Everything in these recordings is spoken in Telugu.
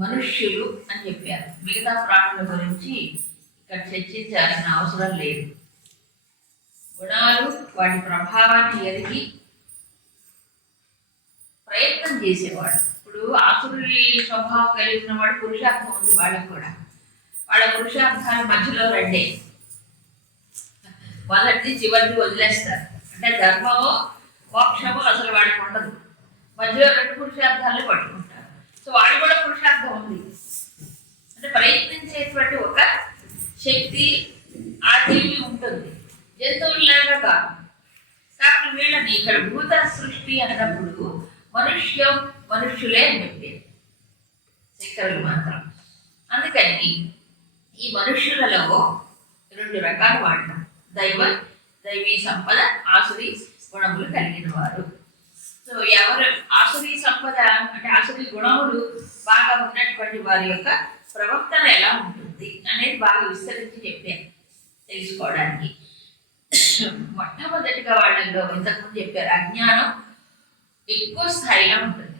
మనుష్యులు అని చెప్పారు. మిగతా ప్రాణుల గురించి ఇక్కడ చర్చించాల్సిన అవసరం లేదు. గుణాలు వాటి ప్రభావాన్ని ఎరిగి ప్రయత్నం చేసేవాడు. ఇప్పుడు ఆసురుడి స్వభావం కలిగిన వాడు పురుషార్థం ఉంది వాళ్ళకు కూడా. వాళ్ళ పురుషార్థాల మధ్యలో రెండే, మొదటిది చివరిది వదిలేస్తారు. అంటే ధర్మమో మోక్షమో అసలు వాడికి ఉండదు, మధ్యలో రెండు పురుషార్థాలను పట్టుకుంటారు. సో వాడు కూడా పురుషార్థం ఉంది అంటే ప్రయత్నించేటువంటి ఒక శక్తి ఆ తెలివి ఉంటుంది, జంతువుల్లాగా కాదు. కాబట్టి వీళ్ళని ఇక్కడ భూత సృష్టి అన్నప్పుడు మనుష్యులే అని చెప్పారు శంకరులు మాత్రం. అందుకని ఈ మనుష్యులలో రెండు రకాలు వాడతాం: దైవీ సంపద, ఆసురీ గుణములు కలిగిన వారు. సో ఎవరు ఆసురీ సంపద అంటే ఆసురీ గుణములు బాగా ఉన్నటువంటి వారి యొక్క ప్రవర్తన ఎలా ఉంటుంది అనేది బాగా విస్తరించి చెప్పాను తెలుసుకోవడానికి. మొట్టమొదటిగా వాళ్ళలో ఇంతకుముందు చెప్పారు, అజ్ఞానం ఎక్కువ స్థాయిలో ఉంటుంది.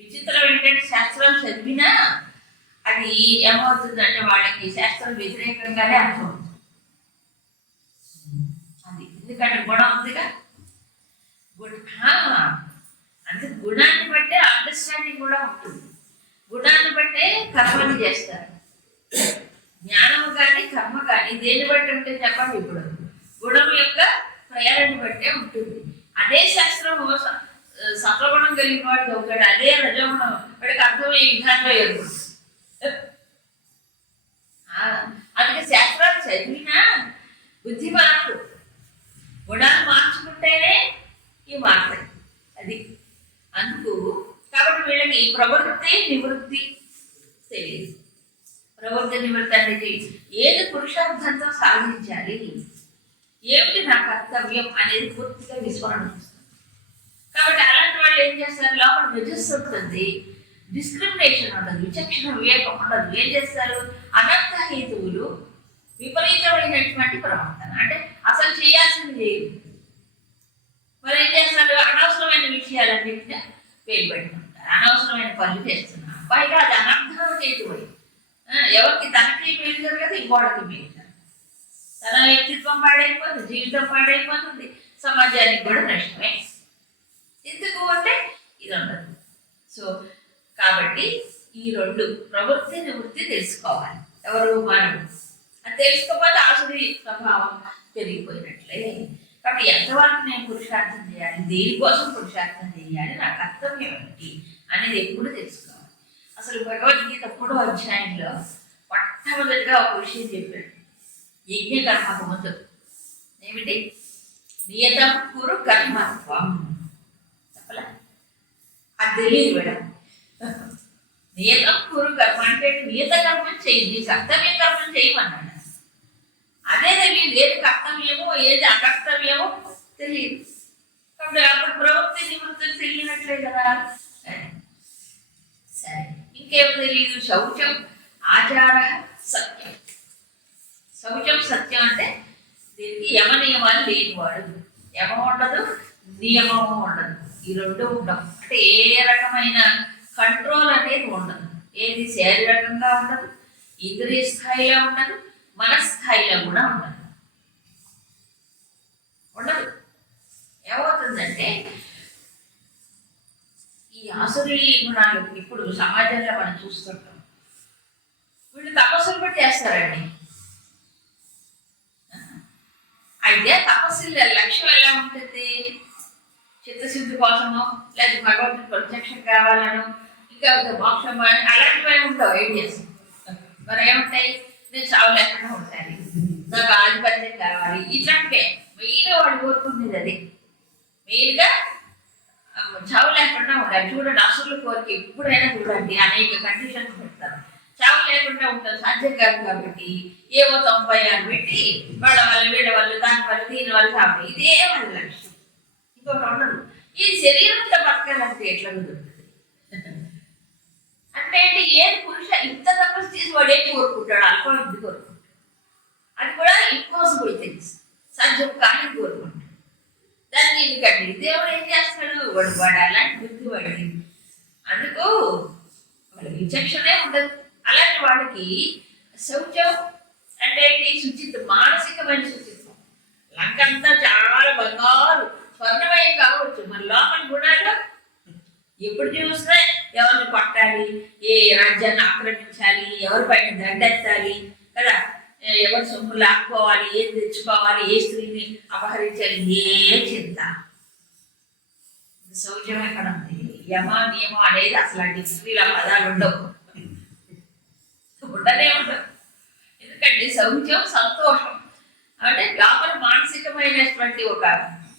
విచిత్రం ఏంటంటే శాస్త్రాలు చదివినా అది ఏమవుతుందంటే వాళ్ళకి శాస్త్రం వ్యతిరేకంగానే అర్థం అవుతుంది. అది ఎందుకంటే గుణం ఉందిగా, అంటే గుణాన్ని బట్టే అండర్స్టాండింగ్ కూడా ఉంటుంది. గుణాన్ని బట్టే కర్మని చేస్తారు. జ్ఞానము కానీ కర్మ కానీ దేన్ని బట్టి ఉంటే చెప్పండి. ఇప్పుడు గుణం యొక్క ప్రేరణని బట్టే ఉంటుంది. అదే శాస్త్రం సత్వగుణం కలిగిన వాడు చదువుతాడు, అదే రజోగుణం వాడికి అర్థమయ్యే విధానంలో ఏర్పడుతుంది. అందుకే శాస్త్రాలు చదివినా బుద్ధి మార్పు, గుణాలు మార్చుకుంటేనే ఈ మారుతాయి. అది అందుకు కాబట్టి వీళ్ళకి ప్రవృత్తి నివృత్తి తెలియదు. ప్రవృత్తి నివృత్తి అనేది ఏది పురుషార్థంతో సాధించాలి, ఏమిటి నా కర్తవ్యం అనేది పూర్తిగా విస్మరణ వస్తుంది. కాబట్టి అలాంటి వాళ్ళు ఏం చేస్తారు, లోపల మెజెస్ ఉంటుంది, డిస్క్రిమినేషన్ ఉండదు, విచక్షణ వివేకం ఉండదు. ఏం చేస్తారు, అనర్థ హేతువులు, విపరీతమైనటువంటి ప్రవర్తన, అంటే అసలు చేయాల్సింది లేదు. మరి ఏం చేస్తారు, అనవసరమైన విషయాలన్నింటినీ పేరు పెట్టుకుంటారు, అనవసరమైన పనులు చేస్తున్నారు. పైగా అది అనర్థం హేతువై ఎవరికి తనకి మేలు జరగదు, ఇంకోటికి మేలు జరగదు. తన వ్యక్తిత్వం పాడైపోతుంది, జీవితం పాడైపోతుంది, సమాజానికి కూడా నష్టమే. ఎందుకు అంటే ఇది ఉండదు. సో కాబట్టి ఈ రెండు ప్రవృత్తి నివృత్తి తెలుసుకోవాలి. ఎవరు మానవుడు అది తెలుసుకోకపోతే ఆసుడి స్వభావం పెరిగిపోయినట్లే. కాబట్టి ఎంతవరకు నేను పురుషార్థం చేయాలి, దేనికోసం పురుషార్థం చేయాలి, నా కర్తవ్యం ఏమిటి అనేది ఎప్పుడు తెలుసుకోవాలి. అసలు భగవద్గీత 3వ అధ్యాయంలో మొట్టమొదటిగా ఒక విషయం చెప్పాడు, యజ్ఞకర్మకు ముందు. ఏమిటి? నియతం కురు కర్మత్వం. చెప్పలే? అది తెలియదు మేడం. నియతం కురు కర్మ అంటే నియత కర్మం చేయి, నీ కర్తవ్య కర్మం చేయమన్నాడు. అదే తెలియదు, ఏది కర్తవ్యమో ఏది అకర్తవ్యమో తెలియదు. కాబట్టి అప్పుడు ప్రవృత్తి నివృత్తులు తెలియనట్లే కదా. సరే, ఇంకేమో తెలియదు. శౌచం ఆచార సత్యం. శౌచం సత్యం అంటే దీనికి యమ నియమాలు లేనివాడు. యమం ఉండదు, నియమము ఉండదు, ఈ రెండు ఉండవు. అంటే ఏ రకమైన కంట్రోల్ అనేది ఉండదు. ఏది శారీరకంగా ఉండదు, ఇంద్రియ స్థాయిలో ఉండదు, మనస్థాయిలో కూడా ఉండదు. ఏమవుతుందంటే ఈ ఆసురీ గుణాలు ఇప్పుడు సమాజంలో మనం చూస్తుంటాం. వీళ్ళు తపస్సులు బట్టి చేస్తారండి. అయితే తపస్సుల లక్ష్యం ఎలా ఉంటుంది? చిత్తశుద్ధి కోసమో, లేదా భగవంతుడి ప్రత్యక్షం కావాలను, ఇంకా మోక్షం అలాంటివి ఉండవు ఐడియాస్. మరి ఏముంటాయి? నేను చావు లేకుండా ఉండాలి, నాకు ఆధిపత్యం కావాలి, ఇట్లాంటివే మెయిన్ వాడు కోరుకునేది. అది మెయిన్గా చావు లేకుండా ఉండాలి. చూడండి, అసురుల కోరిక ఎప్పుడైనా చూడండి అనేక కండిషన్స్ పెడతారు. చావు లేకుండా ఉంటారు, సాధ్యం కాదు. కాబట్టి ఏవో 96 పెట్టి వాళ్ళ వల్ల వీళ్ళ వల్ల దానివల్ల దీనివల్ల చావు, ఇదే వాళ్ళ లక్ష్యం, ఇంకొకటి ఉండదు. ఈ శరీరంతో బతకాలంటే ఎట్లా కుదురుతుంది? అంటే ఏంటి? ఏది పురుష ఇంత తపస్సు చేసి వాడు ఏం కోరుకుంటాడు? అల్పాభివృద్ధి కోరుకుంటాడు. అది కూడా ఇంపాసిబుల్ థింగ్స్, సాధ్యం కానీ కోరుకుంటాడు. దాన్ని ఎందుకండి దేవుడు ఏం చేస్తాడు? వాడు అలాంటి బుద్ధి వాడి. అందుకు వాళ్ళకి విచక్షణే ఉండదు. అలాంటి వాళ్ళకి శౌచం అంటే శుచిత్వం, మానసికమైన శుచిత్వం. లంకంతా చాలా బంగారు స్వర్ణమయం కావచ్చు, మన లోపల గుణాలు ఎప్పుడు చూసినా ఎవరిని కొట్టాలి, ఏ రాజ్యాన్ని ఆక్రమించాలి, ఎవరిపైన దండెత్తాలి కదా, ఎవరి సొమ్ము లాక్కోవాలి, ఏం తెచ్చుకోవాలి, ఏ స్త్రీని అపహరించాలి, ఏ చింత. శౌచం ఎక్కడ ఉంది? యమ నియమం అనేది అసలు ఆ డిక్షనరీలో పదాలు ఉండవు, ఉండనే ఉండవు. ఎందుకంటే శౌచం సంతోషం అంటే లోపల మానసికమైనటువంటి ఒక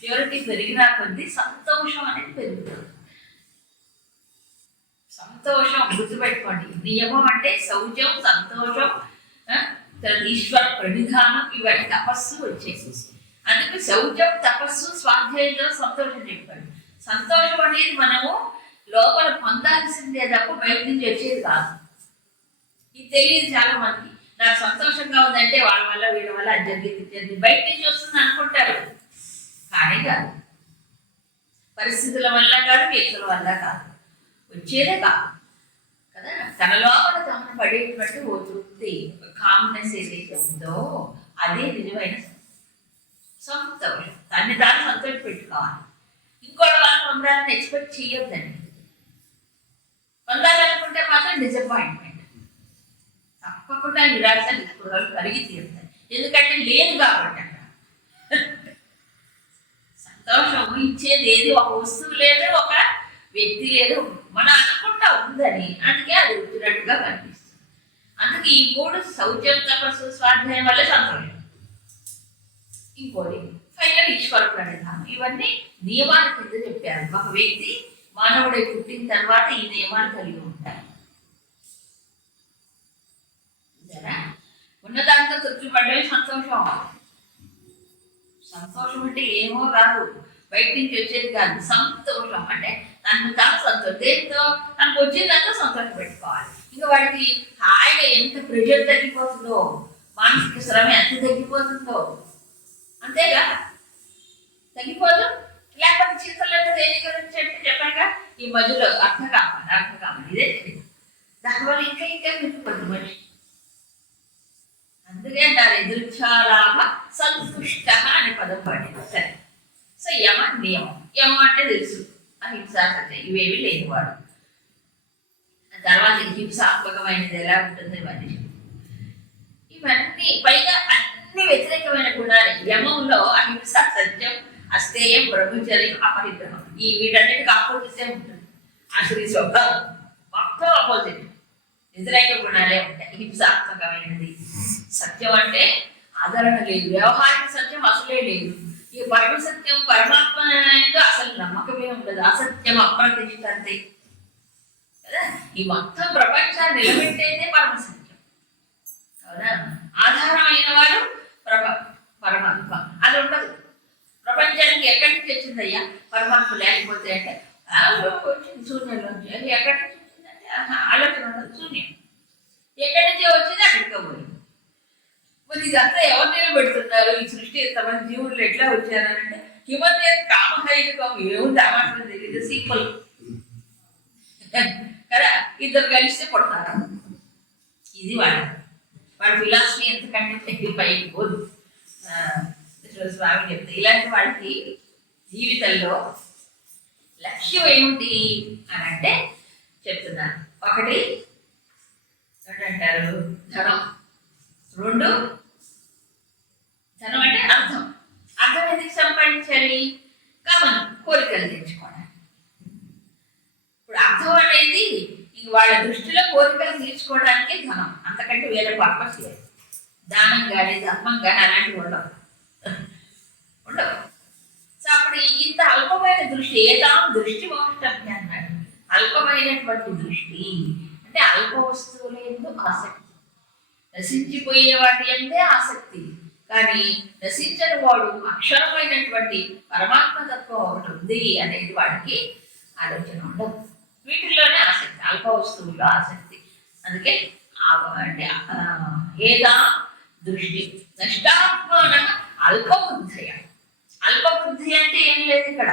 ప్యూరిటీ పెరిగినా కొద్ది సంతోషం అనేది పెరుగుతుంది. సంతోషం గుర్తుపెట్టుకోండి. నియమం అంటే శౌచం, సంతోషం, ఈశ్వర ప్రణిధానం, ఇవన్నీ తపస్సు వచ్చేసి. అందుకే శౌచం, తపస్సు, స్వాధ్యాయంలో సంతోషం చెప్పండి. సంతోషం అనేది మనము లోపల పొందాల్సిందే తప్ప బయట నుంచి వచ్చేది కాదు. ఇది తెలియదు చాలా మంది. నాకు సంతోషంగా ఉందంటే వాళ్ళ వల్ల వీళ్ళ వల్ల అది జరిగింది బయట నుంచి వస్తుంది అనుకుంటారు, కానీ కాదు. పరిస్థితుల వల్ల కాదు, వ్యక్తుల వల్ల కాదు, వచ్చేదే కాదు కదా. తన లోపల తమను పడేటువంటి ఓ తృప్తి, కామ్నెస్ ఏదైతే ఉందో అదే నిజమైన సంతోషం. దాన్ని తాను సంతోషం పెట్టుకోవాలి. ఇంకోటి వాళ్ళు పొందాలని ఎక్స్పెక్ట్ చేయొద్దండి. పొందాలనుకుంటే మాత్రం డిసప్పాయింట్మెంట్, తప్పకుండా నిరాశ నిస్పృహలు కలిగి తీరుతాయి. ఎందుకంటే లేదు కాబట్టి అక్కడ సంతోషం ఇచ్చేది ఏది ఒక వస్తువు లేదు, ఒక వ్యక్తి లేదు, మనం అనుకుంటా ఉందని. అందుకే అది వచ్చినట్టుగా కనిపిస్తుంది. అందుకే ఈ మూడు శౌచం, తపస్సు, స్వాధ్యాయం వల్ల సంతోషం. ఇంకోటి ఫైనల్ ఈశ్వర ప్రణిధానం. ఇవన్నీ నియమాల కింద చెప్పారు. ఒక వ్యక్తి మానవుడై పుట్టిన తర్వాత ఈ నియమాలు కలిగి ఉంటాయి. ఉన్నదాంతో తృప్తి పడమే సంతోషం. సంతోషం అంటే ఏమో కాదు, బయట నుంచి వచ్చేది కాదు. సంతోషం అంటే తనకు తాను సంతోషం, దేంతో తనకు వచ్చేదాంతో సంతోషం పెట్టుకోవాలి. ఇంకా వాడికి హాయిగా ఎంత ప్రెషర్ తగ్గిపోతుందో, మానసిక శ్రమ ఎంత తగ్గిపోతుందో, అంతేగా తగ్గిపోదు. లేకపోతే చింతలేదు దేని గురించి అంటే చెప్పాక ఈ మధ్యలో అర్థకామం ఇదే తెలియదు. దానివల్ల ఇంకా ఇంకా పెరిగిపోతుంది మనిషి. అందుకే దాని ఎదుర్చాలాభ సంతుష్ట అనే పదం పడింది. సరే, సో యమ నియమం. యమం అంటే తెలుసు, అహింసా సత్యం, ఇవేవి లేనివాడు. తర్వాత హింసాత్మకమైనది ఎలా ఉంటుంది ఇవన్నీ ఇవన్నీ పైగా అన్ని వ్యతిరేకమైన గుణాలు. యమంలో అహింస, సత్యం, అస్థేయం, బ్రహ్మచర్యం, అపరిగ్రహం, ఈ వీటన్నిటికి ఆపోజిటే ఉంటుంది. అసలు ఈ స్వభావం మొత్తం ఆపోజిట్, వ్యతిరేక గుణాలే ఉంటాయి. హింసాత్మకమైనది. సత్యం అంటే ఆదరణ లేదు, వ్యవహారిక సత్యం అసలే లేదు. ఈ పరమ సత్యం పరమాత్మ అసలు నమ్మకమే ఉండదు. అసత్యం అప్రతిష్ట అంతే కదా. ఈ మొత్తం ప్రపంచాన్ని నిలబెట్టేదే పరమ సత్యం, అవునా? ఆధారం అయిన వాడు పరమాత్మ. అది ఉండదు. ప్రపంచానికి ఎక్కడి నుంచి వచ్చిందయ్యా పరమాత్మ లేకపోతే అంటే వచ్చింది శూన్యంలోంచి. అది ఎక్కడి నుంచి వచ్చిందంటే ఆలోచన ఉండదు, శూన్యం. ఎక్కడి నుంచి వచ్చింది అక్కడికి పోయింది. మరి ఇదంతా ఎవరు నిలబెడుతున్నారు? ఈ సృష్టి ఎంతమంది జీవులు ఎట్లా వచ్చారనంటే హిమన్య కామహైకం ఏముంది అమాటం తెలియదు, సింపుల్ కదా. ఇద్దరు కలిస్తే పుడతారు. ఇది వాడి ఫిలాసఫీ ఎంతకంటే పైకి పోదు. స్వామి చెప్తే ఇలాంటి వాళ్ళకి జీవితంలో లక్ష్యం ఏమిటి అని అంటే చెప్తున్నాను. ఒకటి ఏంటంటారు, ధనం. రెండు, ధనం అంటే అర్థం. అర్థం ఎందుకు సంపాదించాలి? కామన్, కోరికలు తెచ్చుకోవడానికి. ఇప్పుడు అర్థం అనేది ఇంక వాళ్ళ దృష్టిలో కోరికలు తీర్చుకోవడానికే ధనం, అంతకంటే వేరే పర్పస్ లేదు. దానం కానీ ధర్మం కానీ అలాంటివి ఉండవు. సో అప్పుడు ఇంత అల్పమైన దృష్టి, ఏదాం దృష్టి మోష్టభ్య అన్నాడు. అల్పమైనటువంటి దృష్టి అంటే అల్ప వస్తువుల యందు ఆసక్తి, నశించిపోయే వాటి అందే ఆసక్తి. కానీ నశించని వాడు అక్షరమైనటువంటి పరమాత్మ తత్వం ఒకటి ఉంది అనేది వాడికి ఆలోచన ఉండదు. వీటిల్లోనే ఆసక్తి, అల్ప వస్తువుల్లో ఆసక్తి. అందుకే అంటే ఏదా దృష్టి నష్టాత్మాన అల్పబుద్ధయ. అల్పబుద్ధి అంటే ఏం లేదు ఇక్కడ.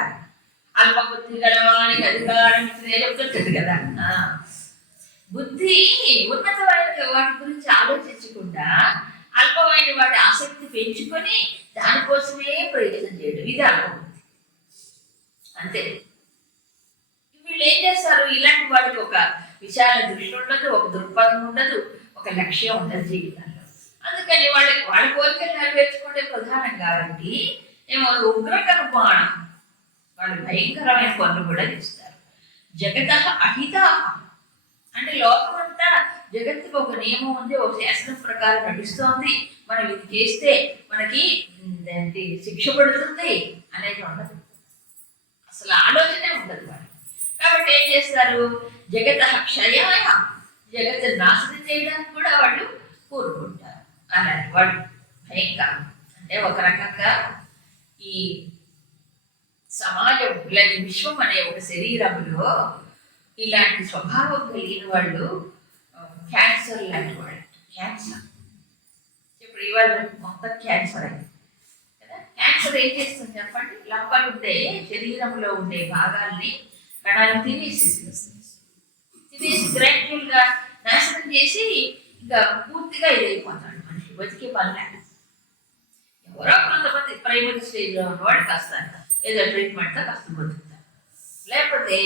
అల్పబుద్ధి గలవానికి అధికారం చెప్తుంటుంది కదా. బుద్ధి ఉన్నతమైన వాటి గురించి ఆలోచించకుండా అల్పమైన వాటి ఆసక్తి పెంచుకొని దానికోసమే ప్రయత్నం చేయడం, ఇది అల్పబుద్ధి. అంతే. వీళ్ళు ఏం చేస్తారు, ఇలాంటి వాళ్ళకి ఒక విశాల దృష్టి ఉండదు, ఒక దృక్పథం ఉండదు, ఒక లక్ష్యం ఉండదు జీవితంలో. అందుకని వాళ్ళ కోరికలు నెరవేర్చుకుంటే ప్రధానం కాబట్టి ఏమో ఉగ్రకర్మాణం, వాళ్ళు భయంకరమైన పనులు కూడా చేస్తారు. జగత అహిత అంటే లోకమంతా జగత్తుకు ఒక నియమం ఉంది, ఒక శాస్త్రం ప్రకారం నడుస్తోంది, మనం ఇది చేస్తే మనకి శిక్ష పడుతుంది అనేది ఉండదు, అసలు ఆలోచనే ఉండదు వాళ్ళు. కాబట్టి ఏం చేస్తారు, జగత క్షయాయ, జగత్తు నాశనం చేయడానికి కూడా వాళ్ళు కోరుకుంటారు. అలాంటి వాళ్ళు భయంకరం. అంటే ఒక రకంగా ఈ సమాజం ఇలాంటి విశ్వం అనే ఒక శరీరంలో ఇలాంటి స్వభావం కలిగిన వాళ్ళు క్యాన్సర్ లాంటి వాళ్ళు. క్యాన్సర్ ఇప్పుడు ఇవాళ మొత్తం క్యాన్సర్ అయింది కదా. క్యాన్సర్ ఏం చేస్తుంది చెప్పండి, లోపల ఉండే శరీరంలో ఉండే భాగాల్ని కణాలు తినేసి గ్రాడ్యువల్గా నాశనం చేసి ఇంకా పూర్తిగా ఇదైపోతాడు మనిషి, బతికే పని. ఎవరో కొంతమంది ప్రైమరీ స్టేజ్లో ఉన్నవాడు కాస్త ఏదో ట్రీట్మెంట్తో కాస్త బతుకుతారు, లేకపోతే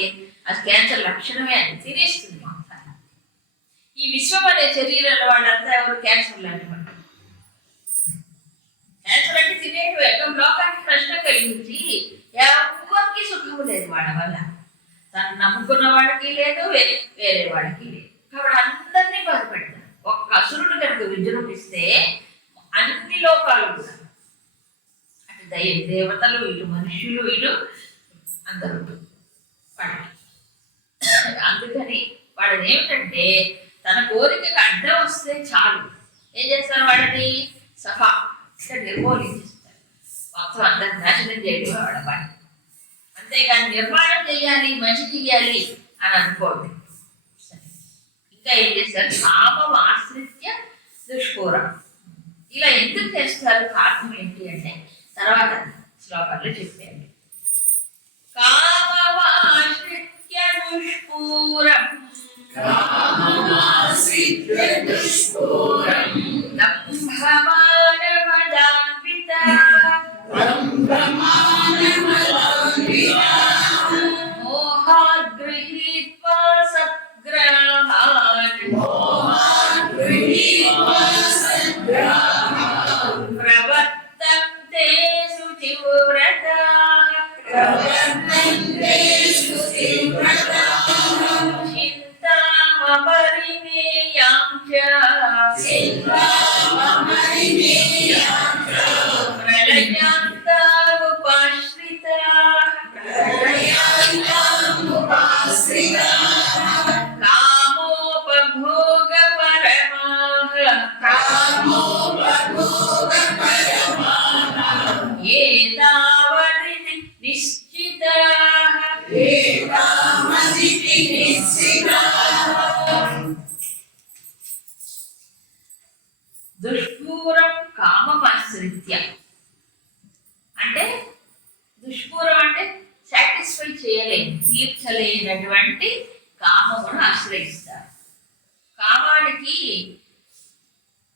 అది క్యాన్సర్ లక్షణమే, అది తినేస్తుంది మొత్తాన్ని. ఈ విశ్వం అనే శరీరంలో వాళ్ళంతా ఎవరు క్యాన్సర్ లాంటి వాళ్ళు. క్యాన్సర్ అంటే తినేటివే, లోకానికి ప్రశ్న కలిగించి ఎవరికి సుఖము లేదు వాళ్ళ వల్ల. తను నమ్ముకున్న వాడికి లేదు, వేరే వాడికి లేదు. కాబట్టి అందరినీ బాధపెడతారు. ఒక్క అసురుడు కనుక విజృంభిస్తే అన్ని లోకాలు కూడా, అంటే దేవతలు ఇటు మనుష్యులు ఇటు అందరూ వాడికి. అందుకని వాడిని ఏమిటంటే తన కోరికకు అడ్డం వస్తే చాలు ఏం చేస్తారు, వాడిని సఫా నిర్మూలించేస్తారు, మొత్తం అందరిని నాశనం చేయడం వాడ పని. అంతేగాని నిర్మాణం చేయాలి, మంచి చెయ్యాలి అని అనుకోండి. ఇంకా ఏం చేస్తారు, కామం ఆశ్రిత్య దుష్పూరం. ఇలా ఎందుకు చేస్తారు, కారణం ఏంటి అంటే తర్వాత శ్లోకాల్లో చెప్పారు. కామమాశ్రిత్య దుష్పూరం మోహాద్గృహీత్వా సద్గ్రహాన్ ప్రవర్తంతే శుచివ్రతాః చింతామపరిమేయాం చ ప్రళయాంతాముపాశ్రితాః కామోపభోగపరమాః ఏతావదితి నిశ్చితాః. దుష్పూరం కామమాశ్రిత్య అంటే, దుష్పూరం అంటే సాటిస్ఫై చేయలేని, తీర్చలేనటువంటి కామమును ఆశ్రయిస్తారు. కామానికి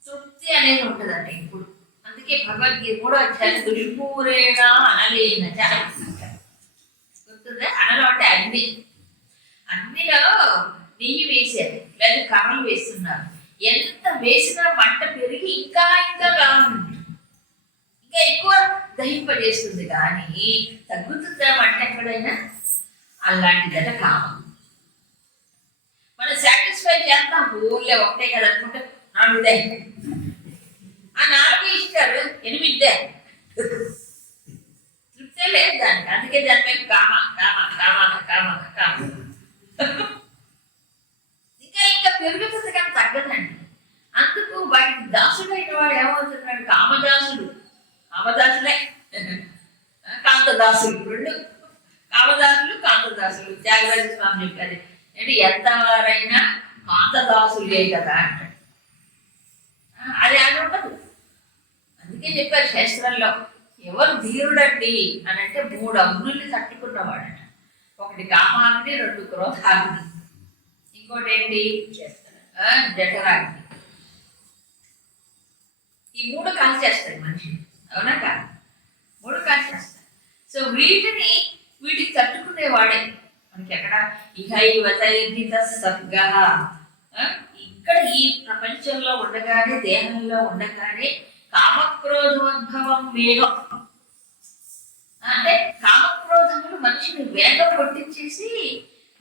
తృప్తి అనేది ఉంటుందండి ఇప్పుడు. అందుకే భగవద్గీత 3వ అధ్యాయం దుష్పూరేణ అనలేన గుర్తుందా. అనలం అంటే అగ్ని, అగ్నిలో నెయ్యి వేసారు లేదా కర్రలు వేస్తున్నారు. ఎంత వేసినా మంట పెరిగి ఇంకా ఇంకా కావాలి, ఇంకా ఎక్కువ దహింపజేస్తుంది, కానీ తగ్గుతుందా మంట ఎక్కడైనా? అలాంటిదట కామం. మనం సాటిస్ఫై చేస్తాం, ఊళ్ళో ఒకటే కదా అనుకుంటే 4 ఆ 4 ఇస్తారు, 8 తృప్తే లేదు దానికి. అందుకే దాని మీద కామ కామ కామ కామ కామ ఇంకా ఇంకా పెరుగుతుంది కానీ తగ్గదండి. అందుకు వాటికి దాసుడైన వాడు ఏమవుతున్నాడు, కామదాసుడు. కామదాసులే కాంతదాసులు, 2 కామదాసులు కాంతదాసులు. త్యాగరాజ స్వామి చెప్పారు, అంటే ఎంతవారైనా కాంతదాసులే కదా అంటాడు. అది ఉండదు. అందుకే చెప్పారు శాస్త్రంలో, ఎవరు ధీరుడండి అని అంటే 3 అగ్నుల్ని తట్టుకున్నవాడట. 1 కామాగ్ని, 2 క్రోధాగ్ని, ఇంకోటి ఏంటి, జఠరాగ్ని. ఈ 3 కాల్ చేస్తాయి మనిషిని, అవునా కాదు? 3 కాల్ చేస్తాయి. సో వీటికి తట్టుకునేవాడే మనకి ఎక్కడ ఇహైవతైర్జిత సర్గ. ఇక్కడ ఈ ప్రపంచంలో ఉండగానే, దేహంలో ఉండగానే కామక్రోధోద్భవం వేగం. అంటే కామక్రోధములు మనిషిని వేగం కొట్టించేసి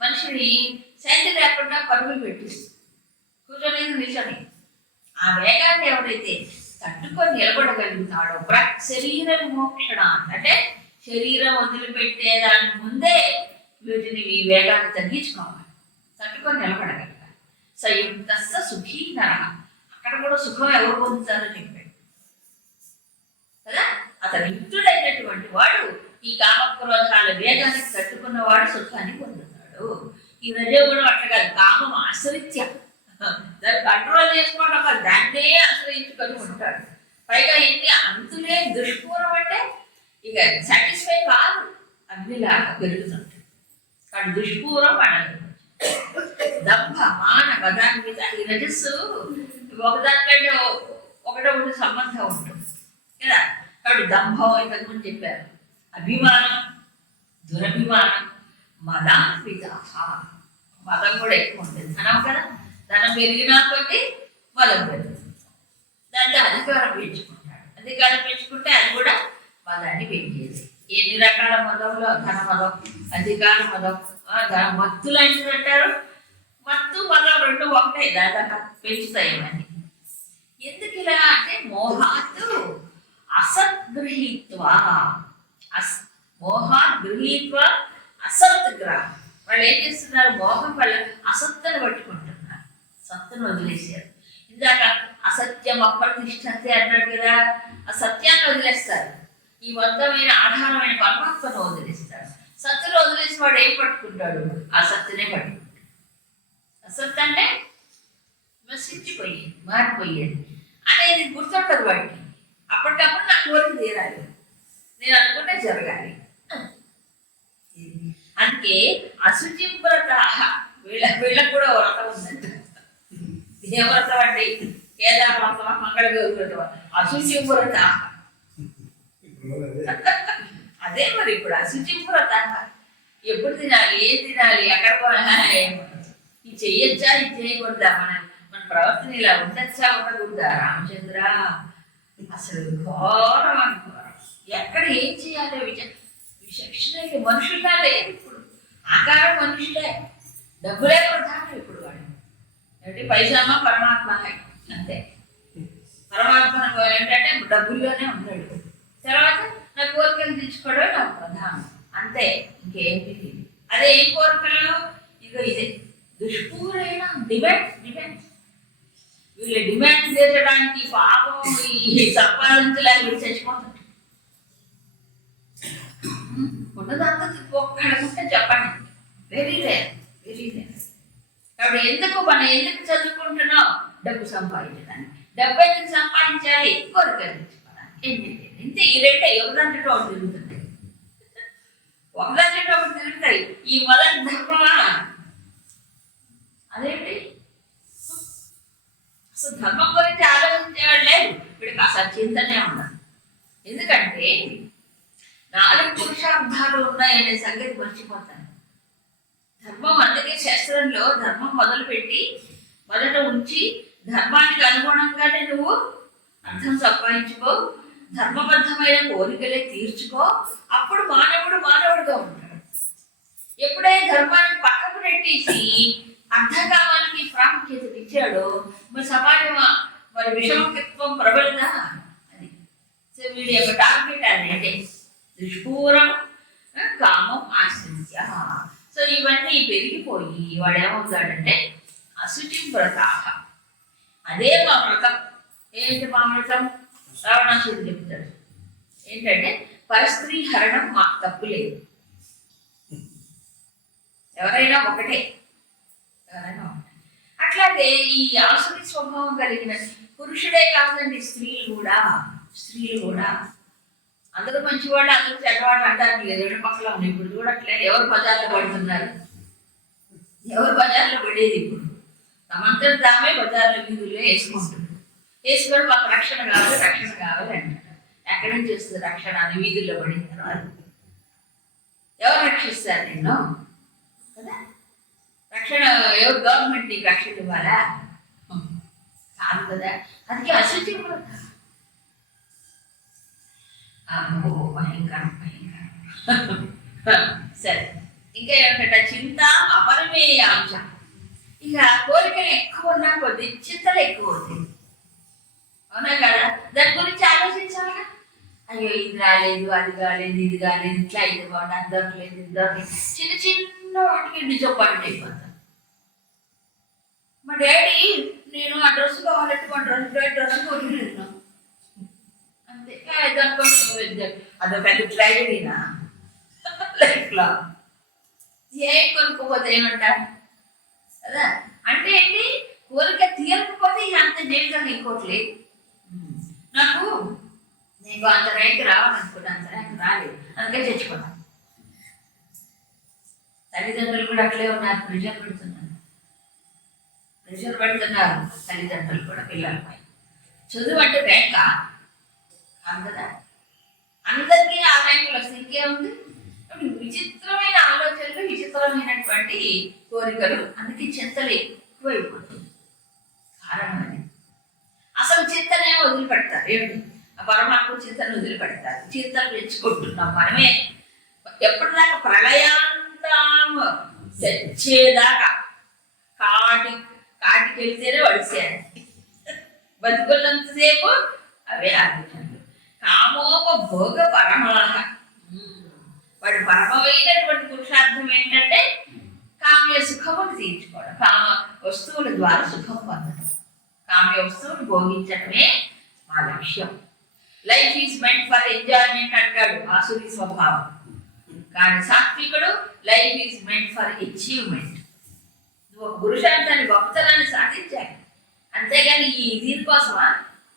మనిషిని శాంతి లేకుండా పరుగులు పెట్టిస్తుంది, కూర్చొని నిల్చొని. ఆ వేగాన్ని ఎవరైతే తట్టుకొని నిలబడగలుగుతాడో శరీర విమోక్షణ, అంటే శరీరం వదిలిపెట్టే దాని ముందే వీటిని ఈ వేగాన్ని తగ్గించుకోవాలి, తట్టుకొని నిలబడగలగాలి. సంయుక్త సుఖీ నర, అక్కడ కూడా సుఖం ఎవరు పొందుతారని చెప్పాడు కదా. అతను యుక్తుడైనటువంటి వాడు ఈ కామక్రోధాల వేగానికి తట్టుకున్నవాడు సుఖాన్ని పొందుతాడు. ఈ రజోగుణం అట్లా కాదు, కామం ఆశ్రిత్య, దాన్ని కంట్రోల్ చేసుకోవడం, దాన్నే ఆశ్రయించుకొని ఉంటాడు. పైగా ఏంటి, అంతులే దుష్పూరం, అంటే ఇక సాటిస్ఫై కాదు, అగ్నిలాగా పెరుగుతుంది. కానీ దుష్పూరం అనదు. దంభ మాన మదాన్విత, ఈ రజస్సు ఒకదానికంటే ఒకటి సంబంధం ఉంటుంది కదా. కాబట్టి దంభం ఇంతకుముందు చెప్పారు, అభిమానం, దురభిమానం, మదాన్విత, మదం కూడా ఎక్కువ ఉంటుంది. ధనం కదా, ధనం పెరిగినా కొద్ది మదం పెరుగుతుంది. దాంట్లో అధికారం పెంచుకుంటాడు, అధికారం పెంచుకుంటే అది కూడా మదాన్ని పెంచేది. ఎన్ని రకాల మదంలో ధన మదం, అధికార మదం, మత్తులు అంటారు. మత్తు మదం 2 ఒకటే, దాదాపు పెంచుతాయి ఇవన్నీ. ఎందుకు ఇలా అంటే మోహాత్తు అసద్గృహీత్వ, మోహాత్ గృహీత్వ అసత్ గ్రహం. వాళ్ళు ఏం చేస్తున్నారు, మోహం వల్ల అసత్తును పట్టుకుంటున్నారు, సత్తును వదిలేసారు. ఇందాక అసత్యం అప్రతిష్టతే అన్నాడు కదా, ఆ సత్యాన్ని వదిలేస్తారు, ఈ మొత్తమైన ఆధారమైన పరమాత్మను వదిలేస్తాడు. సత్తును వదిలేసి వాడు ఏం పట్టుకుంటాడు, ఆ సత్తునే పట్టుకుంటాడు. అసత్ అంటే నశించిపోయేది, మారిపోయేది అనేది గుర్తుంటుంది వాడికి. అప్పటికప్పుడు నా కోరిక తీరాలి, నేను అనుకుంటే జరగాలి. అందుకే అశుచివ్రత, వీళ్ళకు కూడా వ్రతం ఉందంట. ఏ వ్రతం అండి, కేదార వ్రతం, మంగళగౌరి వ్రతం, అశుచివ్రత. అదే మరి ఇప్పుడు అశుచివ్రత. ఎప్పుడు తినాలి, ఏం తినాలి, ఎక్కడ ఇది చెయ్యొచ్చా, ఇది చేయకూడదా, మన ప్రవర్తన ఇలా ఉండొచ్చా, ఉండకూడదా? రామచంద్ర, అసలు ఘోరం అనుకోరం. ఎక్కడ ఏం చేయాలో విచక్షణ మనుషుల్లా లేదు ఇప్పుడు. ఆకారం మనుషులే, డబ్బులే ప్రధానం ఇప్పుడు. వాడు అంటే పైసామా పరమాత్మ అంతే. పరమాత్మ ఏంటంటే డబ్బుల్లోనే ఉన్నాడు. తర్వాత నా కోరికలు తెచ్చుకోవడం నాకు ప్రధానం, అంతే, ఇంకేంటి. అదే ఏం కోరికలు, ఇదే దుష్పూరైన డిమాండ్స్. వీళ్ళు డిమాండ్ చేసడానికి పాపం ఈ సంపాదించలేక వీళ్ళు చచ్చిపోతుంది. ఉన్నదంతా ఒక్కడుకుంటే చెప్పండి, వెరీ రేర్. కాబట్టి మనం ఎందుకు చదువుకుంటున్నాం, డబ్బు సంపాదించడానికి. డబ్బు ఎందుకు సంపాదించాలి, కోరికలు తెచ్చుకోవడానికి. ఇంతే, ఈ రెండే ఒకదాంట్లో ఒకటి తిరుగుతుంటాయి, ఒకదాంట్లో ఒకటి తిరుగుతాయి. ఈ మొదటి ధర్మమా, అదేంటి అసలు ధర్మం గురించి ఆలోచించేవాడు లేదు వీడికి, అసలు చింతనే ఉండదు. ఎందుకంటే 4 పురుషార్థాలు ఉన్నాయనే సంగతి మర్చిపోతాను. ధర్మం, అందుకే శాస్త్రంలో ధర్మం మొదట ఉంచి ధర్మానికి అనుగుణంగానే నువ్వు అర్థం సంపాదించుకో, ధర్మబద్ధమైన కోరికలే తీర్చుకో, అప్పుడు మానవుడుగా ఉంటాడు. ఎప్పుడైతే ధర్మాన్ని పక్కకు నెట్టేసి అర్థకామానికి ప్రాముఖ్యత ఇచ్చాడు, మరి సమాజం మరి విషమకత్వం ప్రబలదా. అది సో వీడి యొక్క టార్గెట్ అది, అంటే దుష్పూరం కామం ఆశ్రయించ. సో ఇవన్నీ పెరిగిపోయి వాడు ఏమవుతాడంటే అశుచి వ్రత. అదే మా వ్రతం. ఏంటి మా వ్రతం, రావణాసుడు చెప్తాడు ఏంటంటే పరస్త్రీ హరణం మాకు తప్పు లేదు, ఎవరైనా ఒకటే. అట్లాగే ఈ ఆసురి స్వభావం కలిగిన పురుషుడే కాదండి, స్త్రీలు కూడా అందరూ మంచివాళ్ళు, అందరూ చెడ్డవాళ్ళు అంటారు లేదు. 2 పక్కల ఉన్నాయి. ఇప్పుడు చూడట్లేదు ఎవరు పదాలు పడుతున్నారు. ఎవరు బజార్లో పడేది ఇప్పుడు తమంతట తామే బజార్లో వీధుల్లో వేసుకుంటున్నారు. వేసుకొని మాకు రక్షణ కావాలి రక్షణ కావాలి అంటారు. ఎక్కడి నుంచి వస్తుంది రక్షణ అని వీధుల్లో పడిన తర్వాత ఎవరు రక్షిస్తారు నిన్ను కదా? రక్షణ ఎవరు గవర్నమెంట్ నీకు రక్షణ ఇవ్వాలా? కాదు కదా. అందుకే అశుచి భయంకరం భయంకరం. సరే, ఇంకా ఏమంటే చింత అపరమేయాంశ. ఇక కోరికలు ఎక్కువ ఉన్నా కొద్ది చింతలు ఎక్కువ అవుతాయి. అవునా కదా? దాని గురించి ఆలోచించాలిగా. అయ్యో ఇది రాలేదు అది కాలేదు ఇది కాలేదు ఇట్లా అయితే బాగుంది అది దొరకలేదు ఇది దొరకలేదు. చిన్న చిన్న వాటికి డిసప్పాయింట్ అయిపోతాను. మా డాడీ నేను ఆ డ్రెస్ కావాలంటే మా డ్రెస్ కొనుక్కున్నాను అంతే. దానికోసం అదో పెద్ద ట్రాజడీనా లైఫ్లో? ఏం కొనుక్కోపోతే ఏమంటారు కదా? అంటే ఏంటి, కోరిక తీరకపోతే ఇక అంత జీవితంగా ఇంకోట్లేదు. నాకు నీకు అంత ర్యాంక్ రావాలనుకుంటే అంత ర్యాంక్ రాలేదు, అందుకే చచ్చిపోతాను. తల్లిదండ్రులు కూడా అట్లే ఉన్నారు, ప్రెషర్ పెడుతున్నారు తల్లిదండ్రులు కూడా పిల్లలపై. చదువు అంటే ర్యాంక్ కాదు కదా, అందరికీ ఆ ర్యాంకులు వస్తే ఇంకేముంది? విచిత్రమైన ఆలోచనలు విచిత్రమైనటువంటి కోరికలు, అందుకే చింతలు ఎక్కువైపోతుంది. కారణం అది అసలు చింతనే వదిలిపెడతారు. ఏమిటి ఆ పరమాత్మ చింతను వదిలిపెడతారు. చింతలు తెచ్చుకుంటున్నాం మనమే. ఎప్పటిదాకా ప్రళయాంతం తెచ్చేదాకా కాటికి వెళ్తేనే వడిసేయాలి. బతుకున్నంతసేపు అవే ఆలోచనలు. కామోప భోగ పరమాహ. వాడి పరమమైనటువంటి పురుషార్థం ఏంటంటే కామ్య సుఖమును తీర్చుకోవడం, కామ వస్తువుల ద్వారా సుఖం పొందడం, కామ్య వస్తువులు భోగించడమే మా లక్ష్యం. Life is meant for enjoyment అంటాడు ఆసురి స్వభావం. కానీ సాత్వికుడు life is meant for achievement. నువ్వు ఒక పురుషార్థాన్ని గొప్పతనాన్ని సాధించాలి, అంతేగాని ఈ దీనికోసమా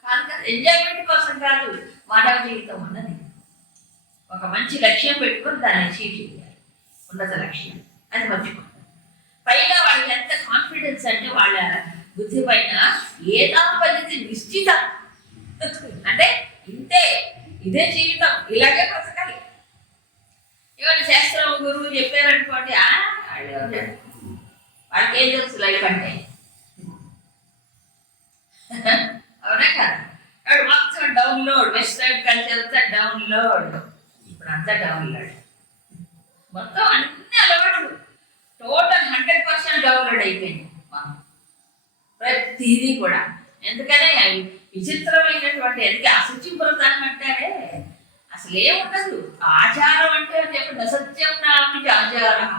కాదు కదా. ఎంజాయ్మెంట్ కోసం కాదు మానవ జీవితం ఉన్నది. ఒక మంచి లక్ష్యం పెట్టుకొని దాన్ని అచీవ్ చేయాలి, ఉన్నత లక్ష్యం. అది మర్చిపోతారు. పైగా వాళ్ళకి ఎంత కాన్ఫిడెన్స్ అంటే వాళ్ళ బుద్ధి పైన ఏదా పద్ధతి నిశ్చితం. అంటే ఇంతే, ఇదే జీవితం, ఇలాగే బ్రతకాలి. ఏమైనా శాస్త్రం గురువు చెప్పారనుకోండి, వాళ్ళకి ఏం తెలుసు లైఫ్ అంటే? అవునా కదా? వాడు మొత్తం డౌన్లోడ్, వెస్టర్న్ కల్చర్ అంతా డౌన్లోడ్. ఇప్పుడు అంతా డౌన్లోడ్, మొత్తం అన్ని అలవాట్లు టోటల్ 100% డౌన్లోడ్ అయిపోయింది ప్రతిదీ కూడా. ఎందుకనే అవి విచిత్రమైనటువంటి ఎందుకు అశుచి వ్రతాన్ని అంటారే, అసలు ఏముండదు. ఆచారం అంటే చెప్పండి, అసత్యం నాపి ఆచారం.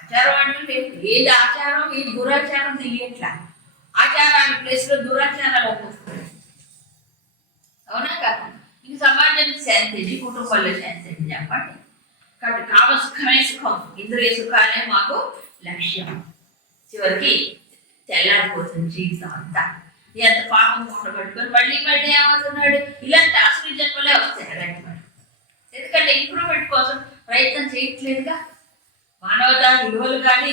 ఆచారం అంటే లేదు. ఏది ఆచారం ఏది దురాచారం తెలియట్లా. ఆచారాల ప్లేస్లో దురాచారాలు వస్తున్నాయి. అవునా కదా? ఇది సమాజానికి శాంతి, కుటుంబంలో శాంతి చెప్పండి. కాబట్టి కామ సుఖమే సుఖం, ఇంద్రియ సుఖాలే మాకు లక్ష్యం. చివరికి తెల్లారిపోతుంది జీవితం అంతా. ఎంత పాపం మూట పట్టుకొని మళ్ళీ మళ్ళీ ఏమవుతున్నాడు, ఇలాంటి ఆశ్రయ జన్మలే వస్తాయి అలాంటి వాళ్ళు. ఎందుకంటే ఇంప్రూవ్మెంట్ కోసం ప్రయత్నం చేయట్లేదుగా. మానవతా విలువలు కానీ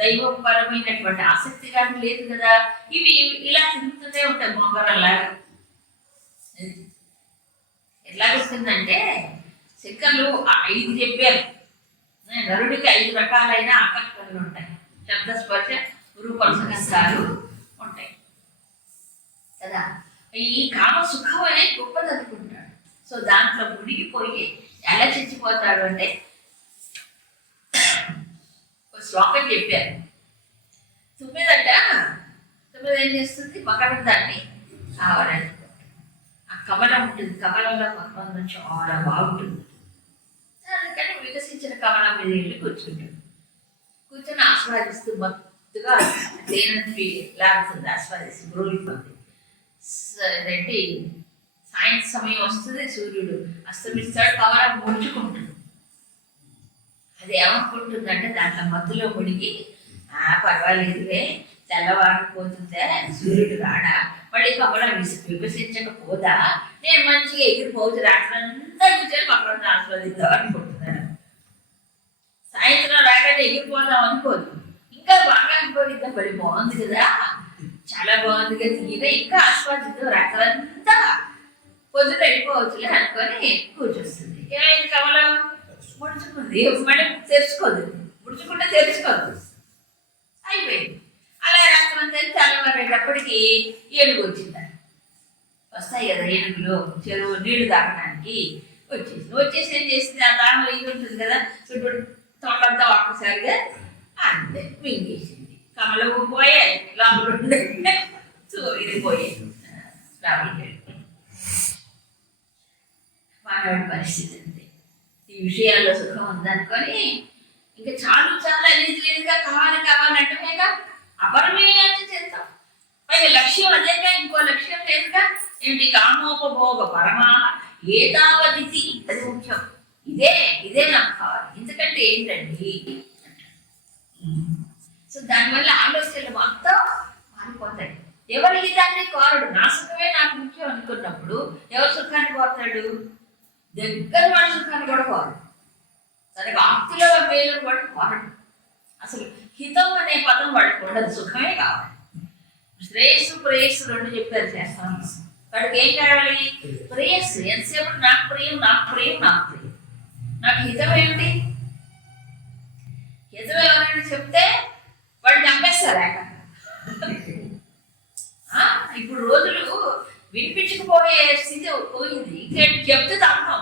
దైవపరమైనటువంటి ఆసక్తి కానీ లేదు కదా. ఇవి ఇలా తిరుగుతూనే ఉంటాయి మొంగరంలాగా. ఎట్లా గుర్తుందంటే శంకర్లు 5 చెప్పారు. నరుడికి 5 రకాలైన ఆకర్షణలు ఉంటాయి. శబ్దస్పర్శ రూపరసగంధాలు ఉంటాయి కదా. ఈ కామ సుఖం అనేది గొప్పది అనుకుంటాడు. సో దాంట్లో మునిగిపోయి ఎలా చచ్చిపోతాడు అంటే శ్లోకం చెప్పారు. తుమ్మిదట, తుమ్మిది ఏం చేస్తుంది, మకరం దాన్ని ఆవరణ. ఆ కమలం ఉంటుంది, కమలంలో మకరం చాలా బాగుంటుంది. అందుకని వికసించిన కమలం మీద వెళ్ళి కూర్చుంటుంది. కూర్చొని ఆస్వాదిస్తూ మత్తుగా తేనె లాగుతుంది, ఆస్వాదిస్తూ బ్రోలిపోతుంది. ఏంటి సాయంత్రం సమయం వస్తుంది, సూర్యుడు అస్తమిస్తాడు, కమలం ముడుచుకుంటుంది. అది ఏమనుకుంటుందంటే దాంట్లో మత్తులో మునిగి పర్వాలేదులే తెల్లవారిపోతుందే, సూర్యుడు రాడా, మళ్ళీ కమలం వికసించకపోదా, నేను మంచిగా ఎగిరిపోవచ్చు రాత్రంతా కూర్చొని పక్కన ఆస్వాదిద్దాం అనుకుంటున్నాను. సాయంత్రం రాగానే ఎగిరిపోదాం అనుకోదు, ఇంకా బాగా అనుభవిద్దాం, మరి బాగుంది కదా, చాలా బాగుంది కదా, తీరే ఇంకా ఆస్వాదిద్దాం, రాత్రంతా పొద్దున వెళ్ళిపోవచ్చులే అనుకొని కూర్చొస్తుంది. ఏమైంది, కమలం ముడుచుకుంది, మళ్ళీ తెరుచుకోదు, ముడుచుకుంటే తెరుచుకోదు, అయిపోయింది. అలా రాత్రంతా తెల్లవారేటప్పటికి ఏనుగు వచ్చింది. వస్తాయి కదా ఏనుగులు చెరువు నీళ్లు తాగడానికి, వచ్చేసి ఏం చేసింది, ఆ దానిలో ఇది ఉంటుంది కదా, చుట్టూ తొండంతా ఒక్కసారిగా అంతే మింగేసింది. కమలవు పోయాయి, లోపల ఇది పోయాయి, లోపలికి వెళ్ళిపోయి. మానవుడి పరిస్థితి అంతే. ఈ విషయాల్లో సుఖం ఉందనుకొని ఇంకా చాలు చాలా అనేది లేదుగా, కావాలంటేగా అపరమేయాన్ని చేస్తాం. పైగా లక్ష్యం అదేగా, ఇంకో లక్ష్యం లేదుగా. ఏంటి, కామోపభోగ పరమా ఏతావదితి, అది ముఖ్యం. ఇదే నాకు కావాలి, ఎందుకంటే ఏంటండి. సో దానివల్ల ఆలోచనలు మొత్తం మారిపోతాయి. ఎవరికి దాన్ని కోరడు, నా సుఖమే నాకు ముఖ్యం అనుకున్నప్పుడు ఎవరు సుఖాన్ని కోరతాడు? దగ్గర వాడి సుఖాన్ని కూడా కోరడు, తనకు ఆప్తిలో మేలు కూడా కోరడు. అసలు హితం అనే పదం వాడికి ఉండదు, సుఖమే కావాలి. శ్రేయస్సు ప్రేయస్సు రెండు చెప్పారు చేస్తాను. వాడికి ఏం కావాలి? ప్రేయస్సు. ఎంతసేపు నాకు ప్రియం, నాకు ప్రియం, నాకు ప్రియం. నాకు హితం ఏమిటి? హితం ఎవరైనా చెప్తే వాడు చంపేస్తారు ఏకంగా. ఇప్పుడు రోజులు వినిపించకపోయే స్థితి పోయింది. ఇంకేంటి, చెప్తే తప్పం,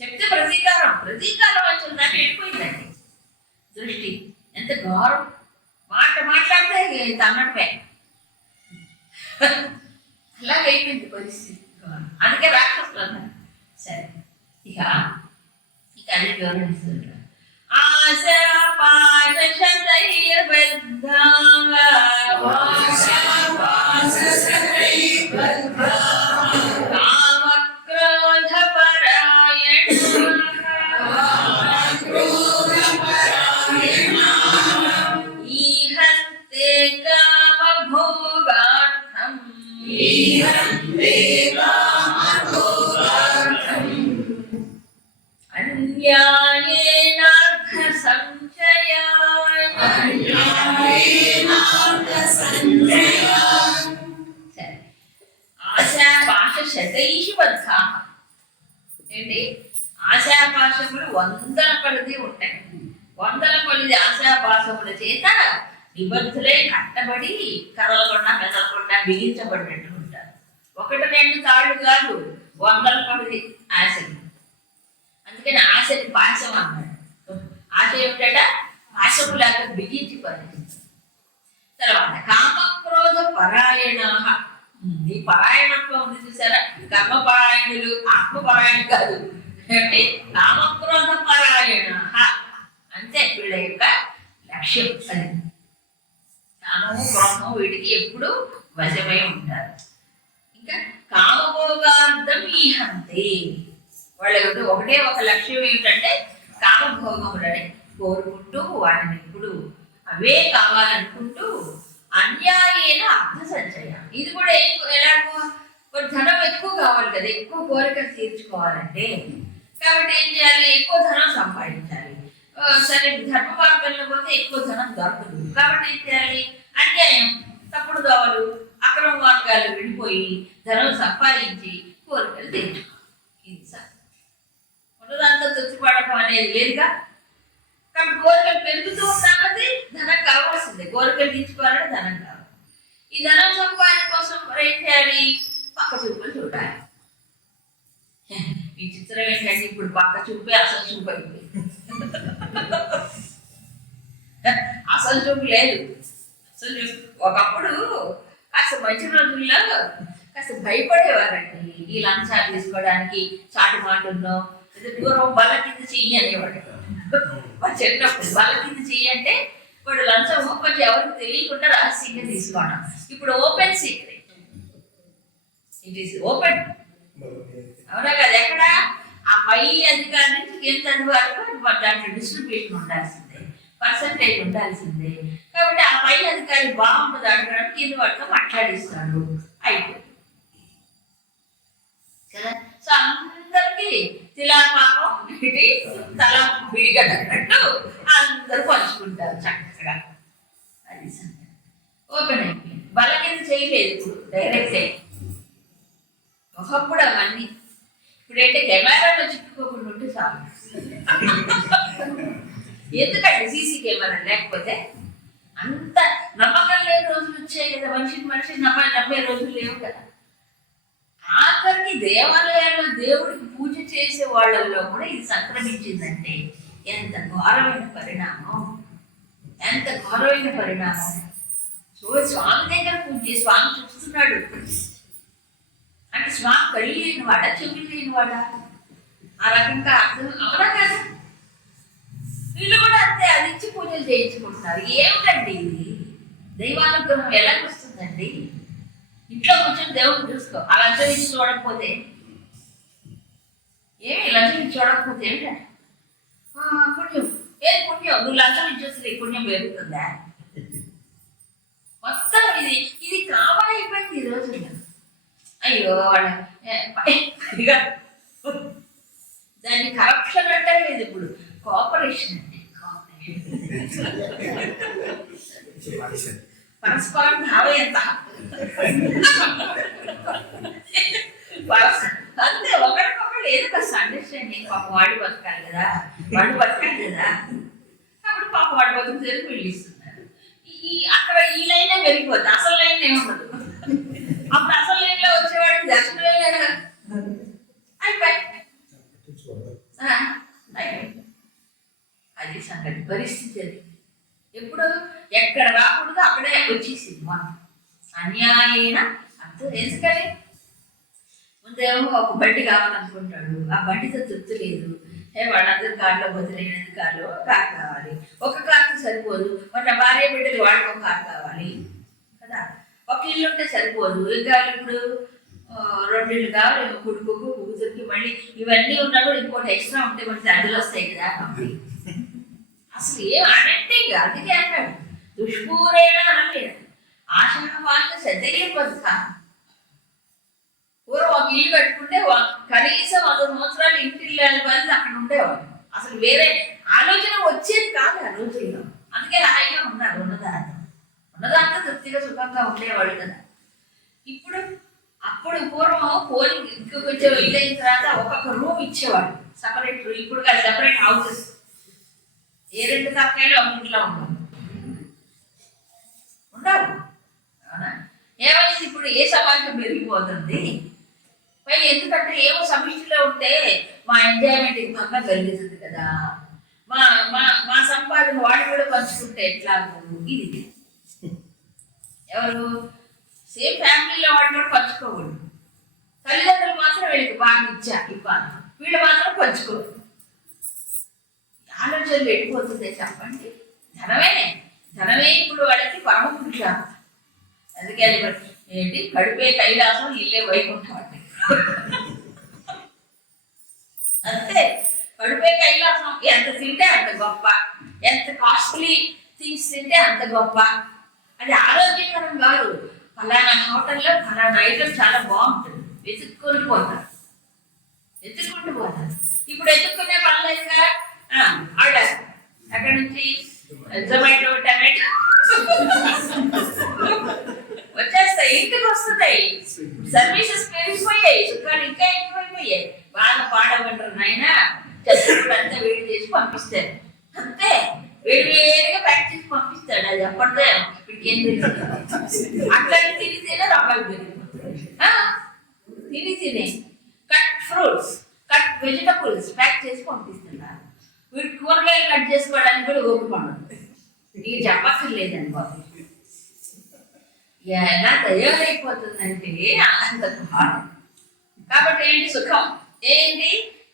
చెప్తే ప్రతీకారం వచ్చిన దాన్ని వెళ్ళిపోయిందండి దృష్టి. ఎంత గౌరవం, మాట్లాడితే తన్నటమే. అలాగైపోయింది పరిస్థితి. అందుకే రాక్షసులు అన్నారు. సరే, ఇక అదే వివరణిస్తుంటారు. ఏంటి, ఆశాపాశములు వందల కొలది ఉంటాయి. వందల కొలది ఆశాపాశముల చేత నిబద్ధులై కట్టబడి కదలకుండా మెదలకుండా బిగించబడినట్టు ఉంటారు. ఒకటి రెండు తాళ్ళు కాదు, వందల కొలది ఆశలు. అందుకని ఆశని పాశం అన్నాడు. ఆశ ఏమిట? పాశములాగా బిగించి పరిస్థితి. తర్వాత కామక్రోధ పరాయణ. ఈ పరాయణత్వం ఉంది చూసారా, కర్మపరాయణులు, ఆత్మపరాయణులు కాదు. అంటే కామక్రోధ పరాయణ అంతే వీళ్ళ యొక్క లక్ష్యం. అది కామము క్రోధము వీటికి ఎప్పుడు వశమై ఉంటారు. ఇంకా కామభోగార్థం ఈహంతే. వాళ్ళ ఒకటే ఒక లక్ష్యం ఏమిటంటే కామభోగములని కోరుకుంటూ వాటిని ఎప్పుడు అవే కావాలనుకుంటూ అన్యాయేన అర్థ సంచయం. ఇది కూడా ఎలాగో ధనం ఎక్కువ కావాలి కదా, ఎక్కువ కోరికలు తీర్చుకోవాలంటే. కాబట్టి ఏం చేయాలి? ఎక్కువ ధనం సంపాదించాలి. సరే, ధర్మ మార్గంలో పోతే ఎక్కువ ధనం దొరకదు. కాబట్టి ఏం చేయాలి? అన్యాయం, తప్పుడు దోవలు, అక్రమ మార్గాలు విడిపోయి ధనం సంపాదించి కోరికలు తీర్చుకోవాలి. ఇది సార్ ఉన్నదాంతో తృప్తిపడటం అనేది లేదుగా. కాబట్టి కోరికలు పెరుగుతూ ఉన్నామది ధనం కావాల్సిందే. కోరికలు తీర్చుకోవాలంటే ధనం కావాలి. ఈ ధనం సంపాదన కోసం ఏం చేయాలి? పక్క చూపులు చూడాలి. ఈ చిత్రం ఏంటంటే ఇప్పుడు పక్క చూపే అసలు చూపు అయిపోయింది. అసలు చూపు లేదు. అసలు ఒకప్పుడు కాస్త మంచి రోజుల్లో కాస్త భయపడేవారండి ఈ లంచాలు తీసుకోవడానికి. చాటు మాటల్లో దూరం బల కింద చెయ్యి అనేవాడు. మా చిన్నప్పుడు బల కింద చెయ్యి అంటే వాడు లంచం కొంచెం ఎవరికి తెలియకుండా రహస్యంగా తీసుకోవడం. ఇప్పుడు open secret, it is open. అవునా కదా? ఎక్కడ ఆ పై అధికారి నుంచి కింద వరకు దాంట్లో డిస్ట్రిబ్యూషన్ ఉండాల్సిందే, పర్సంటేజ్ ఉండాల్సిందే. కాబట్టి ఆ పై అధికారి బాగుంటుంది అడగడానికి కింద వాటితో మాట్లాడిస్తాడు, అయిపోతుంది కదా. సో అందరికి తిలాపాకం ఇటు తల విడిగడ్డట్టు అందరూ పంచుకుంటారు చక్కగా. అది సంగతి. ఓపెన్ అయిపోయింది. బలకింద చేయలేదు, ఇప్పుడు డైరెక్ట్ అయ్యి. ఒకప్పుడు అవన్నీ ఇప్పుడైతే కెమెరాలో చిక్కుకోకుండా ఉంటే చాలు. ఎందుకంటే సీసీ కెమెరా లేకపోతే అంత నమ్మకం లేని రోజులు వచ్చాయి కదా. మనిషిని నమ్మే రోజులు లేవు కదా. ఆఖరికి దేవాలయాల్లో దేవుడికి పూజ చేసే వాళ్ళల్లో కూడా ఇది సంక్రమించిందంటే ఎంత ఘోరమైన పరిణామం, ఎంత ఘోరమైన పరిణామం. సో స్వామి దగ్గర పూజ చేసి స్వామి చూస్తున్నాడు అంటే స్వామి కళ్ళు లేనివాడా, చెవులు లేనివాడా? ఆ రకంగా అర్థం అవునా కదా. వీళ్ళు కూడా అంతే, అది ఇచ్చి పూజలు చేయించుకుంటున్నారు. ఏమిటండి ఇది? దైవానుగ్రహం ఎలా వస్తుందండి? ఇంట్లో కూర్చొని దేవుడిని చూసుకో. ఆ లంచం ఇచ్చి చూడకపోతే ఏమి, లంచం ఇచ్చి చూడకపోతే ఏమిటంటే పుణ్యం. ఏది పుణ్యం? నువ్వు లంచం ఇచ్చేస్తే పుణ్యం పెరుగుతుందా? మొత్తం ఇది కామన్ అయిపోయింది ఈ రోజు. అయ్యో వాళ్ళ దాన్ని కరప్షన్ అంటే లేదు, ఇప్పుడు కోఆపరేషన్ అంటే. కోఆపరేషన్ పరస్పరం భావయంత అంతే. ఒకరికొకరు ఏదో కాస్త అండర్స్టాండింగ్. పాప వాడు బతకాలి కదా, వాడు బతకాలి కదా. అప్పుడు పాప వాడు బతుకుతే వీళ్ళు ఇస్తున్నారు. అక్కడ ఈ లైనే పెరిగిపోద్ది, అసలు లైన్ ఏముండదు. అప్పుడు అసలు లైన్లో వచ్చేవాడికి దర్శనమే లేదా అయిపోయి. అది సంగతి, పరిస్థితి అది. ఎప్పుడు ఎక్కడ రాకూడదు అక్కడే వచ్చేసింది. మనం అన్యాయన అర్థం. ఎందుకని ముందేమో ఒక బండి కావాలనుకుంటాడు, ఆ బండితో తృప్తి లేదు. వాళ్ళందరూ కార్లో బదులైనది కార్లో కారు కావాలి. ఒక కార్తో సరిపోదు, మన భార్య బిడ్డలు వాళ్ళకి ఒక కారు కావాలి కదా. ఒక ఇల్లు ఉంటే సరిపోదు, ఇంకా ఇప్పుడు 2 ఇళ్ళు కావాలి, కొడుకు కూతురికి. మళ్ళీ ఇవన్నీ ఉన్నా కూడా ఇంకోటి ఎక్స్ట్రా ఉంటే మనకి అడ్డులు వస్తాయి కదా. అసలు ఏం అనంటే అందుకే అన్నాడు దుష్పూరేణ అనలేదు. ఆశాపాశ సదయం బతుక. పూర్వం ఒక ఇల్లు కట్టుకుంటే కనీసం 100 సంవత్సరాలు ఇంటిల్లు వెళ్ళి అక్కడ ఉండేవాడు. అసలు వేరే ఆలోచన వచ్చేది కాదు ఆ రోజుల్లో. అందుకే హాయిగా ఉన్నాడు, ఉన్నదాంతో తృప్తిగా సుఖంగా ఉండేవాడు కదా. ఇప్పుడు అప్పుడు పూర్వం పోలి కొంచెం ఇల్లు అయిన తర్వాత ఒక్కొక్క రూమ్ ఇచ్చేవాడు, సపరేట్. ఇప్పుడు సెపరేట్ హౌసెస్. ఏ 2 తరకాయలు ఒక ఇంట్లో ఉండవు. అవునా? ఏమైంది ఇప్పుడు? ఏ సమాజం పెరిగిపోతుంది పై. ఎందుకంటే ఏమో సమిష్టిలో ఉంటే మా ఎంజాయ్మెంట్ ఇంకొక కలుగుతుంది కదా. మా మా మా సంపాదన వాడు కూడా పంచుకుంటే ఎట్లాగో. ఇది ఎవరు సేమ్ ఫ్యామిలీలో వాడు కూడా పంచుకోకూడదు. తల్లిదండ్రులు మాత్రం వీళ్ళకి బాగా ఇవ్వాలి, వీళ్ళు మాత్రం పంచుకోరు. ఆలోచనలు వెళ్ళిపోతుంది. చెప్పండి, ధనమే ఇప్పుడు వాళ్ళకి పరమ పురుషార్థం. అందుకే ఏంటి, కడుపే కైలాసం, ఇల్లే వైకుంఠం అంటే. అంతే, కడుపే కైలాసం. ఎంత తింటే అంత గొప్ప, ఎంత కాస్ట్లీ థింగ్స్ తింటే అంత గొప్ప. అది ఆరోగ్యకరం కాదు. ఫలానా హోటల్లో ఫలానా ఐటమ్ చాలా బాగుంటుంది, వెతుక్కుంటూ పోతారు. ఇప్పుడు ఎత్తుక్కునే పనులేక ఆర్డర్ అక్కడ నుంచి జొమాటో, టమాటో వచ్చేస్తాయి, ఇంటికి వస్తున్నాయి. సర్వీసెస్ పెరిగిపోయాయి, సుఖాలు ఇంకా ఎక్కువైపోయాయి. బాగా పాడమంటారు నాయన. చెత్తప్పుడు అంతా వేడి చేసి పంపిస్తారు. అంతే, వేడిగా ప్యాక్ చేసి పంపిస్తాడు. అది ఎప్పటిదో ఇప్పటికి ఏం తెలియదు. అట్లా తినే రకాలు పెరిగిపోతాయి. తినే cut fruits, cut vegetables pack చేసి పంపిస్తున్నారు. వీటి కూరగాయలు కట్ చేసుకోవడానికి కూడా ఓపిక నీకు చెప్పక్కర్లేదండి బాబు. ఎలా తయారైపోతుందంటే అంత భారం. కాబట్టి ఏంటి సుఖం? ఏంటి,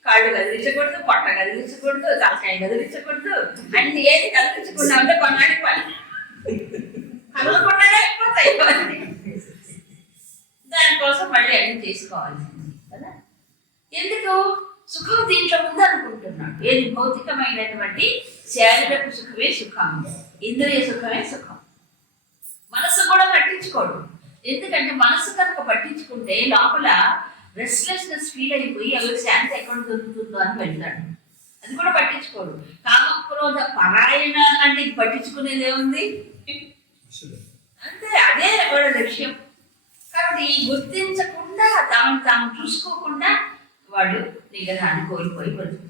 కాళ్ళు కదిలించకూడదు, పొట్ట కదిలించకూడదు, తలకాయ కదిలించకూడదు. అంటే ఏది కదిలించకుండా ఉంటే కొన్నాడి పని కదలకుండానే అయిపోతాయి. దానికోసం మళ్ళీ అన్ని చేసుకోవాల్సింది కదా. ఎందుకు? సుఖం దీంట్లో ఉంది అనుకుంటున్నాడు. ఏది భౌతికమైనటువంటి శారీరక సుఖమే సుఖం, ఇంద్రియ సుఖమే సుఖం. మనసు కూడా పట్టించుకోడు. ఎందుకంటే మనసు కనుక పట్టించుకుంటే లోపల రెస్ట్లెస్నెస్ ఫీల్ అయిపోయి ఎవరి శాంతి ఎక్కడ దొరుకుతుందో అని వెళ్తాడు. అది కూడా పట్టించుకోడు. కామక్రోధ పరాయణ అంటే ఇది పట్టించుకునేది ఏముంది? అంతే, అదే వాడి లక్ష్యం. కాబట్టి గుర్తించకుండా తాను చూసుకోకుండా వాడు నిగ్రహాన్ని కోల్పోయి బతుకుతాడు.